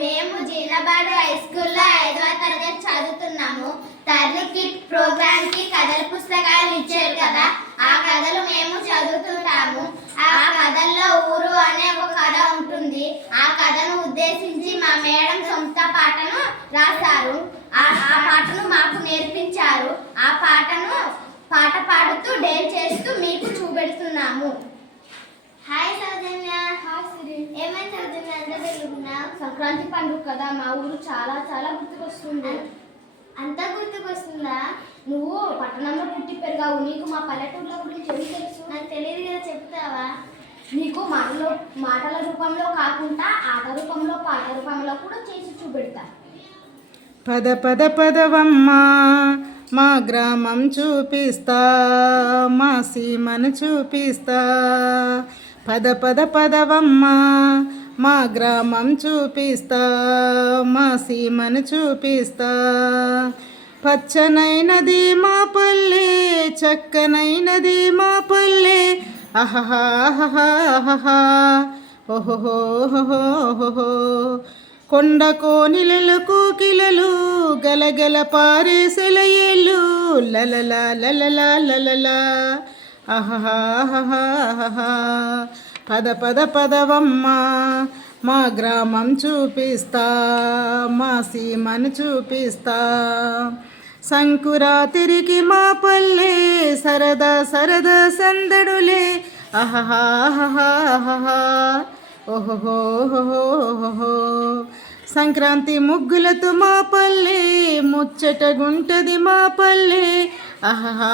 మేము జీలబాడు హై స్కూల్లో 5వ తరగతి చదువుతున్నాము. తల్లి కిట్ ప్రోగ్రామ్ కి కథల పుస్తకాలు ఇచ్చారు కదా, ఆ కథలు మేము చదువుతుంటాము. ఆ కథల్లో ఊరు అనే ఒక కథ ఉంటుంది. ఆ కథను ఉద్దేశించి మా మేడం సొంత పాటను రాశారు. ఆ పాటను మాకు నేర్పించారు. ఆ పాట పాడుతూ డేర్ చేస్తూ మీకు చూపెడుతున్నాము. హాయ్ సౌజన్య. హాయ్ సిరి. ఏమైనా సౌజన్య అంత తెలుగున్నావు? సంక్రాంతి పండుగ కదా, మా ఊరు చాలా చాలా గుర్తుకొస్తుంది. అంతా గుర్తుకొస్తుందా? నువ్వు పట్టణంలో పుట్టి పెరిగావు, నీకు మా పల్లెటూళ్ళ గురించి ఏమి తెలుసు? నాకు తెలియదు కదా, చెప్తావా? నీకు మాటల రూపంలో కాకుండా ఆట రూపంలో, పాట రూపంలో కూడా చేసి చూపెడతా. పద పద పదవమ్మ మా గ్రామం చూపిస్తా, మా సీమను చూపిస్తా. పద పద పదవమ్మ మా గ్రామం చూపిస్తా, మా సీమను చూపిస్తా. పచ్చనైనది మా పల్లె, చక్కనైనది మా పల్లె. అహహా అహహా ఓహోహోహోహో. కొండ కోనిలలు కోకిలలు గలగల పారే సెలయేళ్ళు లలలా లలలా లలలా అహహా. పద పద పదవమ్మ మా గ్రామం చూపిస్తా, మా సీమను చూపిస్తా. సంకురాతిరికి మా పల్లె సరదా సరదా సందడులే. అహహా ఓహోహోహోహో. సంక్రాంతి ముగ్గులతో మా పల్లె ముచ్చటగుంటది మా పల్లె. అహహా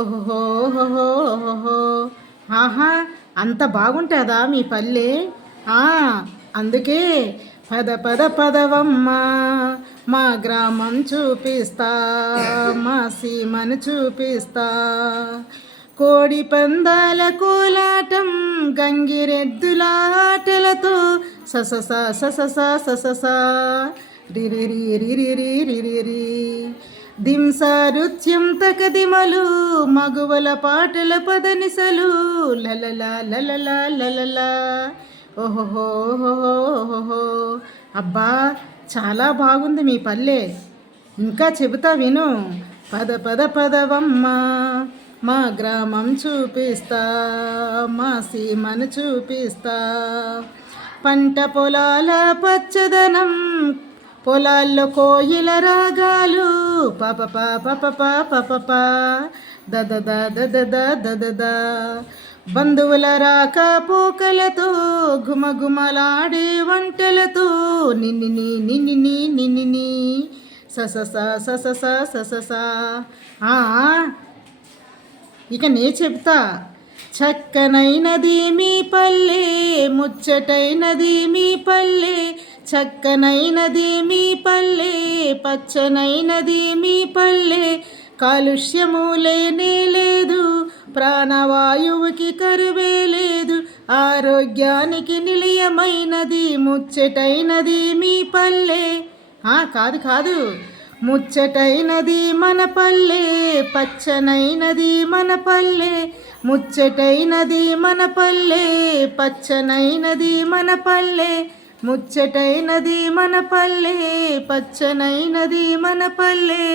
ఓహోహోహోహో. ఆహా, అంత బాగుంటుందా మీ పల్లె? అందుకే పద పద పదవమ్మ మా గ్రామం చూపిస్తా, మా సీమను చూపిస్తా. కోడి పందాల కోలాటం గంగిరెద్దుల ఆటలతో ససస ససస ససస రిరిరి. దింసారుత్యం తకదిమలు మగువల పాటల పదనిసలు లలలా లలలా లలలా ఓహోహోహోహో. అబ్బా, చాలా బాగుంది మీ పల్లె. ఇంకా చెబుతా విను. పద పద పదవమ్మ మా గ్రామం చూపిస్తా, మా సీమను చూపిస్తా. పంట పొలాల పచ్చదనం, పొలాల్లో కోయిల రాగాలు పపప పపప పపప దదద దదద దదద. బంధువుల రాక పోకలతో గుమగుమలాడే వంటలతో నిన్నిని నిన్నిని నిన్నిని ససస ససస ససస. ఇక నే చెప్తా. చక్కనైనది మీ పల్లె, ముచ్చటైనది మీ పల్లె. చక్కనైనది మీ పల్లె, పచ్చనైనది మీ పల్లె. కాలుష్యము లేనే లేదు, ప్రాణవాయువుకి కరువే లేదు. ఆరోగ్యానికి నిలయమైనది ముచ్చటైనది మీ పల్లె. కాదు, ముచ్చటైనది మన పల్లె, పచ్చనైనది మన పల్లె. ముచ్చటైనది మన పల్లె, పచ్చనైనది మన పల్లె. ముచ్చటైనది మన పల్లె, పచ్చనైనది మన పల్లె.